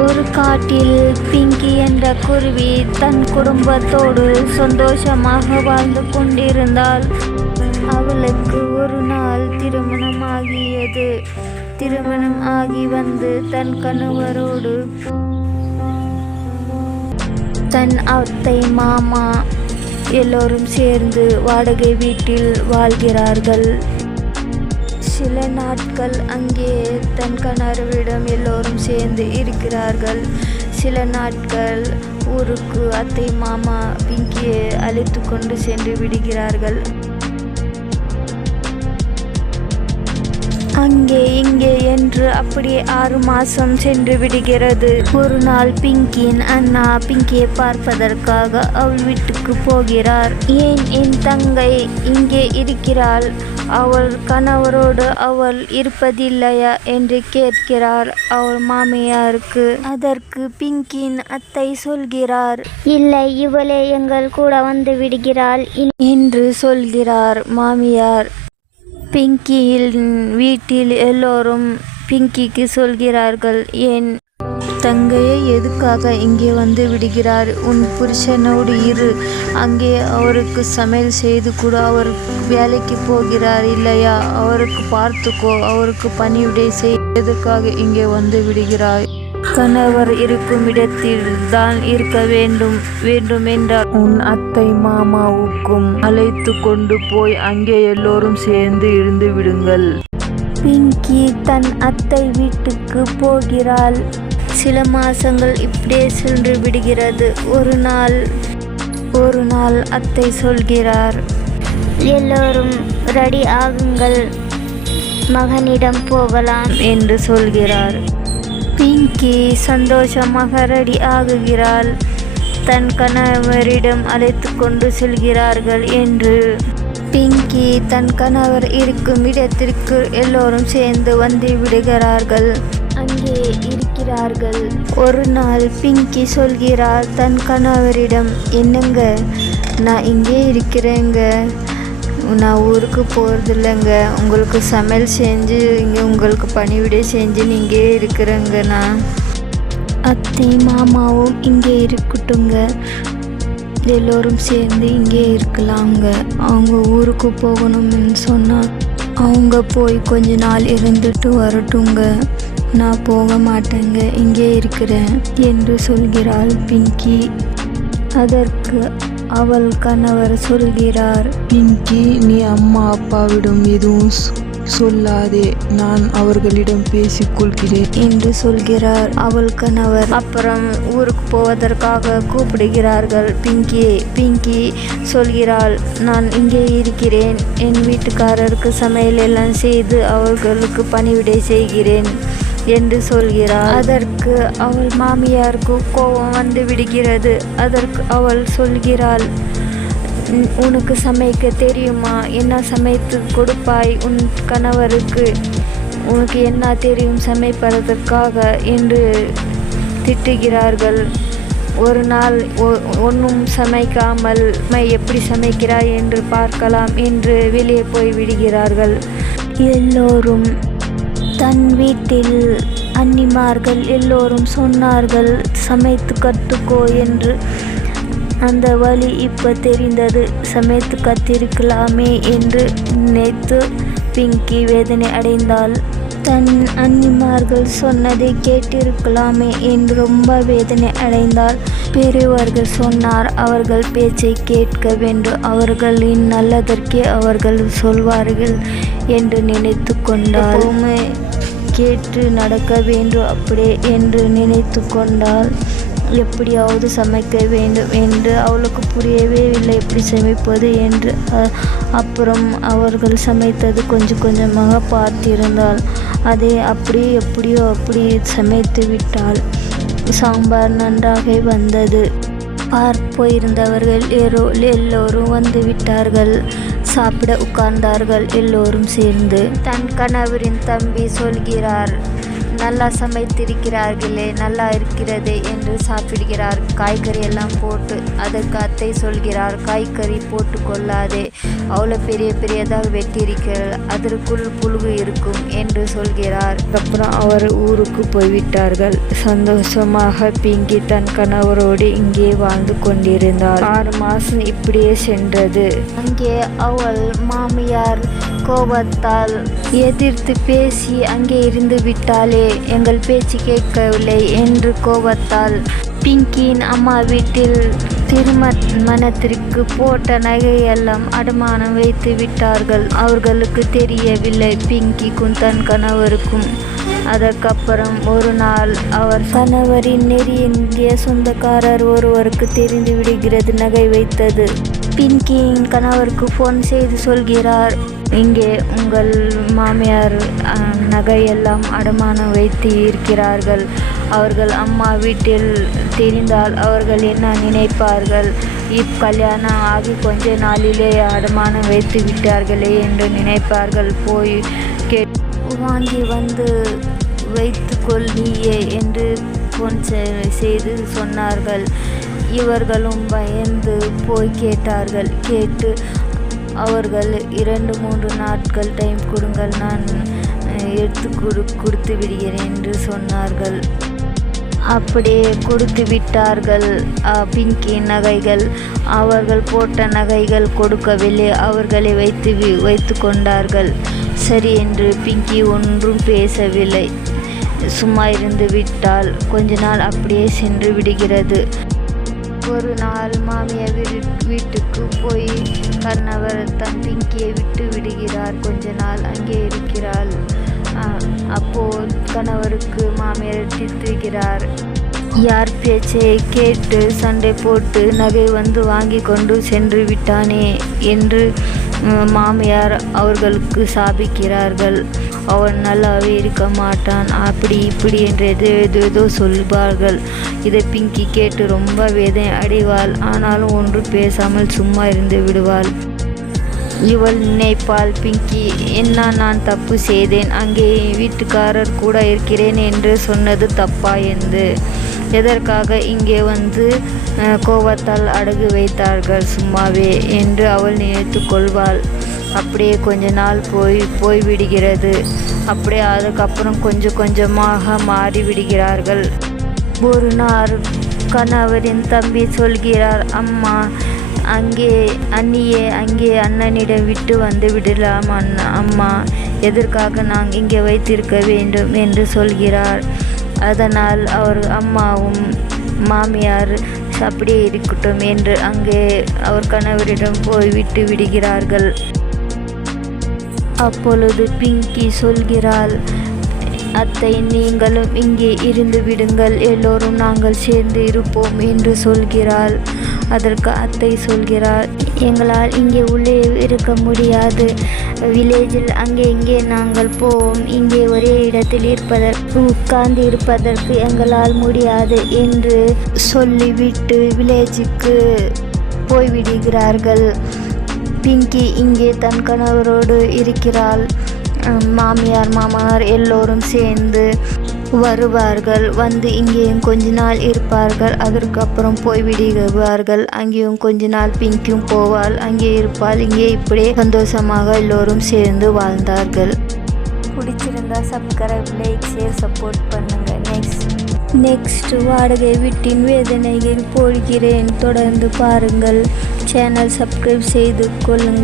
ஒரு காட்டில் பிங்கி என்ற குருவி தன் குடும்பத்தோடு சந்தோஷமாக வாழ்ந்து கொண்டிருந்தாள். அவளுக்கு ஒரு நாள் திருமணமாகியது. திருமணம் ஆகி வந்து தன் கணவரோடு தன் அத்தை மாமா எல்லோரும் சேர்ந்து வாடகை வீட்டில் வாழ்கிறார்கள். சில நாட்கள் அங்கே தன் கணவரிடம் எல்லோரும் சேர்ந்து இருக்கிறார்கள். சில நாட்கள் ஊருக்கு அத்தை மாமா பிங்கியை அழைத்து கொண்டு சென்று விடுகிறார்கள். அங்கே இங்கே என்று அப்படியே 6 மாதம் சென்று விடுகிறது. ஒரு நாள் பிங்கியின் அண்ணா பிங்கியை பார்ப்பதற்காக அவள் வீட்டுக்கு போகிறார். ஏன் என் தங்கை இங்கே இருக்கிறாள்? அவள் கணவரோடு அவள் இருப்பதில்லையா என்று கேட்கிறார் அவள் மாமியாருக்கு. அதற்கு பிங்கியின் அத்தை சொல்கிறார், இல்லை, இவளே எங்கள் கூட வந்து விடுகிறாள் என்று சொல்கிறார் மாமியார். பிங்கியின் வீட்டில் எல்லோரும் பிங்கிக்கு சொல்கிறார்கள், என் தங்கையை எதுக்காக இங்கே வந்து விடுகிறார்? உன் புருஷனோடு இரு, அங்கே அவருக்கு சமையல் செய்து கூட, அவர் வேலைக்கு போகிறார் இல்லையா, அவருக்கு பார்த்துக்கோ, அவருக்கு பணிவிடை செய், எதுக்காக இங்கே வந்து விடுகிறாய்? கணவர் இருக்கும் இடத்தில் தான் இருக்க வேண்டும் என்றால் உன் அத்தை மாமாவுக்கும் அழைத்து கொண்டு போய் அங்கே எல்லோரும் சேர்ந்து இருந்து விடுங்கள். பிங்கி தன் அத்தை வீட்டுக்கு போகிறாள். சில மாசங்கள் இப்படியே சென்று விடுகிறது. ஒரு நாள் அத்தை சொல்கிறார், எல்லோரும் ரெடி ஆகுங்கள், மகனிடம் போகலாம் என்று சொல்கிறார். பிங்கி சந்தோஷமாக ரெடி ஆகுகிறாள். தன் கணவரிடம் அழைத்து கொண்டு செல்கிறார்கள் என்று பிங்கி தன் கணவர் இருக்கும் இடத்திற்கு எல்லோரும் சேர்ந்து வந்து விடுகிறார்கள். அங்கே இருக்கிறார்கள். ஒரு நாள் பிங்கி சொல்கிறார் தன் கணவரிடம், என்னங்க, நான் இங்கே இருக்கிறேங்க, நான் ஊருக்கு போகிறது இல்லைங்க, உங்களுக்கு சமையல் செஞ்சு இங்கே உங்களுக்கு பணிவிடை செஞ்சு இங்கே இருக்கிறேங்க, நான் அத்தை மாமாவும் இங்கே இருக்கட்டுங்க, எல்லோரும் சேர்ந்து இங்கே இருக்கலாங்க. அவங்க ஊருக்கு போகணும்னு சொன்னால் அவங்க போய் கொஞ்ச நாள் இருந்துட்டு வரட்டுங்க, நான் போக மாட்டேங்க, இங்கே இருக்கிறேன் என்று சொல்கிறாள் பிங்கி. அதற்கு அவள் கணவர் சொல்கிறார், பிங்கி, நீ அம்மா அப்பாவிடம் எதுவும் சொல்லாதே, நான் அவர்களிடம் பேசிக்கொள்கிறேன் என்று சொல்கிறார் அவள் கணவர். அப்புறம் ஊருக்கு போவதற்காக கூப்பிடுகிறார்கள் பிங்கி சொல்கிறாள், நான் இங்கே இருக்கிறேன், என் வீட்டுக்காரருக்கு சமையல் எல்லாம் செய்து அவர்களுக்கு பணிவிடை செய்கிறேன் என்று சொல்கிறார். அதற்கு அவள் மாமியாருக்கு கோபம் வந்து விடுகிறது. அதற்கு அவள் சொல்கிறாள், உனக்கு சமைக்க தெரியுமா? என்ன சமைத்து கொடுப்பாய் உன் கணவருக்கு? உனக்கு என்ன தெரியும் சமைப்பதற்காக என்று திட்டுகிறார்கள். ஒரு நாள் ஒன்றும் சமைக்காமல் எப்படி சமைக்கிறாய் என்று பார்க்கலாம் என்று வெளியே போய் விடுகிறார்கள். எல்லோரும் தன் வீட்டில் அன்னிமார்கள் எல்லோரும் சொன்னார்கள், சமைத்து கற்றுக்கோ என்று. அந்த வழி இப்போ தெரிந்தது. சமைத்து கற்றிருக்கலாமே என்று நினைத்து பிங்கி வேதனை அடைந்தாள். தன் அன்னிமார்கள் சொன்னதை கேட்டிருக்கலாமே என்று ரொம்ப வேதனை அடைந்தாள். பெரியவர்கள் சொன்னார், அவர்கள் பேச்சை கேட்க வேண்டும், அவர்களின் நல்லதற்கே அவர்கள் சொல்வார்கள் என்று நினைத்து கொண்டாள். கேட்டு நடக்க வேண்டும் அப்படியே என்று நினைத்து கொண்டாள். எப்படியாவது சமைக்க வேண்டும் என்று அவளுக்கு புரியவே இல்லை, எப்படி சமைப்பது என்று. அப்புறம் அவர்கள் சமைத்தது கொஞ்சம் கொஞ்சமாக பார்த்திருந்தாள். அதை எப்படியோ அப்படி சமைத்து விட்டாள். சாம்பார் நன்றாக வந்தது. போயிருந்தவர்கள் எல்லோரும் வந்து விட்டார்கள். சாப்பிட உட்கார்ந்தார்கள் எல்லோரும் சேர்ந்து. தன் கணவரின் தம்பி சொல்கிறார், நல்லா சமைத்திருக்கிறார்களே, நல்லா இருக்கிறதே என்று சாப்பிடுகிறார். காய்கறி எல்லாம் போட்டு. அதற்கு அத்தை சொல்கிறார், காய்கறி போட்டு கொள்ளாதே, அவ்வளோ பெரியதாக வெட்டியிருக்கிறார், அதற்குள் புழுகு இருக்கும் என்று சொல்கிறார். அப்புறம் அவர் ஊருக்கு போய்விட்டார்கள். சந்தோஷமாக பிங்கி தன் கணவரோடு இங்கே வாழ்ந்து கொண்டிருந்தாள். 6 மாதம் இப்படியே சென்றது. அங்கே அவள் மாமியார் கோபத்தால் எதிர்த்து பேசி அங்கே இருந்து விட்டாலே, எங்கள் பேச்சு கேட்கவில்லை என்று கோபத்தால் பிங்கியின் அம்மா வீட்டில் திருமணத்திற்கு போட்ட நகையெல்லாம் அடமானம் வைத்து விட்டார்கள். அவர்களுக்கு தெரியவில்லை, பிங்கிக்கும் தன் கணவருக்கும். அதற்கப்புறம் ஒரு நாள் அவர் கணவரின் நெருங்கிய சொந்தக்காரர் ஒருவருக்கு தெரிந்து விடுகிறது நகை வைத்தது. பிங்கியின் கணவருக்கு ஃபோன் செய்து சொல்கிறார், இங்கே உங்கள் மாமியார் நகையெல்லாம் அடமானம் வைத்து இருக்கிறார்கள். அவர்கள் அம்மா வீட்டில் தெரிந்தால் அவர்கள் என்ன நினைப்பார்கள்? கல்யாணம் ஆகி கொஞ்ச நாளிலே அடமானம் வைத்து விட்டார்களே என்று நினைப்பார்கள். போய் வாங்கி வந்து வைத்து கொள்ளியே என்று ஃபோன் செய்து சொன்னார்கள். இவர்களும் பயந்து போய் கேட்டார்கள். கேட்டு அவர்கள் 2-3 நாட்கள் டைம் கொடுங்கள், நான் எடுத்து கொடுத்து விடுகிறேன் என்று சொன்னார்கள். அப்படியே கொடுத்து விட்டார்கள். பிங்கி நகைகள், அவர்கள் போட்ட நகைகள் கொடுக்கவில்லை, அவர்களை வைத்து கொண்டார்கள். சரி என்று பிங்கி ஒன்றும் பேசவில்லை, சும்மா இருந்து விட்டால். கொஞ்ச நாள் அப்படியே சென்று விடுகிறது. ஒரு நாள் மாமியார் வீட்டுக்கு போய் கணவர் தன் பிங்கியை விட்டு விடுகிறார். கொஞ்ச நாள் அங்கே இருக்கிறாள். அப்போ கணவருக்கு மாமியார் திட்டுகிறார், யார் பேச்சை கேட்டு சண்டை போட்டு நகை வந்து வாங்கி கொண்டு சென்று விட்டானே என்று மாமியார் அவர்களுக்கு சாபிக்கிறார்கள். அவன் நல்லாவே இருக்க மாட்டான், அப்படி இப்படி என்று ஏதோ சொல்வார்கள். இதை பிங்கி கேட்டு ரொம்ப வேதனை அடைவாள். ஆனாலும் ஒன்று பேசாமல் சும்மா இருந்து விடுவாள். இவள் நினைப்பாள், பிங்கி என்ன நான் தப்பு செய்தேன், அங்கே வீட்டுக்காரர் கூட இருக்கிறேன் என்று சொன்னது தப்பா என்று, எதற்காக இங்கே வந்து கோபத்தால் அடகு வைத்தார்கள் சும்மாவே என்று அவள் நினைத்து கொள்வாள். அப்படியே கொஞ்ச நாள் போய்விடுகிறது. அப்படியே அதுக்கப்புறம் கொஞ்சமாக மாறிவிடுகிறார்கள். ஒரு நாள் கணவரின் தம்பி சொல்கிறார், அம்மா அங்கே அண்ணனிடம் விட்டு வந்து விடலாம் அம்மா, எதற்காக நான் இங்கே வைத்திருக்க வேண்டும் என்று சொல்கிறார். அதனால் அவர் அம்மாவும் மாமியார் அப்படியே இருக்கட்டும் என்று அங்கே அவர் கணவரிடம் போய் விட்டு விடுகிறார்கள். அப்பொழுது பிங்கி சொல்கிறாள், அத்தை நீங்களும் இங்கே இருந்து விடுங்கள், எல்லோரும் நாங்கள் சேர்ந்து இருப்போம் என்று சொல்கிறாள். அதற்கு அத்தை சொல்கிறாள், எங்களால் இங்கே உள்ளே இருக்க முடியாது, வில்லேஜில் அங்கே இங்கே நாங்கள் போவோம், இங்கே ஒரே இடத்தில் உட்கார்ந்து இருப்பதற்கு எங்களால் முடியாது என்று சொல்லிவிட்டு வில்லேஜுக்கு போய்விடுகிறார்கள். பிங்கி இங்கே தன் கணவரோடு இருக்கிறாள். மாமனார் எல்லோரும் சேர்ந்து வருவார்கள். வந்து இங்கேயும் கொஞ்ச நாள் இருப்பார்கள். அதற்கப்புறம் போய்விடுவார்கள். அங்கேயும் கொஞ்ச நாள் பிங்கியும் போவாள், அங்கே இருப்பாள். இங்கே இப்படியே சந்தோஷமாக எல்லோரும் சேர்ந்து வாழ்ந்தார்கள். பிடிச்சிருந்தா சப்ஸ்கிரைப், லைக், ஷேர், சப்போர்ட் பண்ணுங்க. நெக்ஸ்ட் வாடகை வீட்டின் வேதனைகள் போடுகிறேன், தொடர்ந்து பாருங்கள். சேனல் சப்ஸ்கிரைப் செய்து கொள்ளுங்கள்.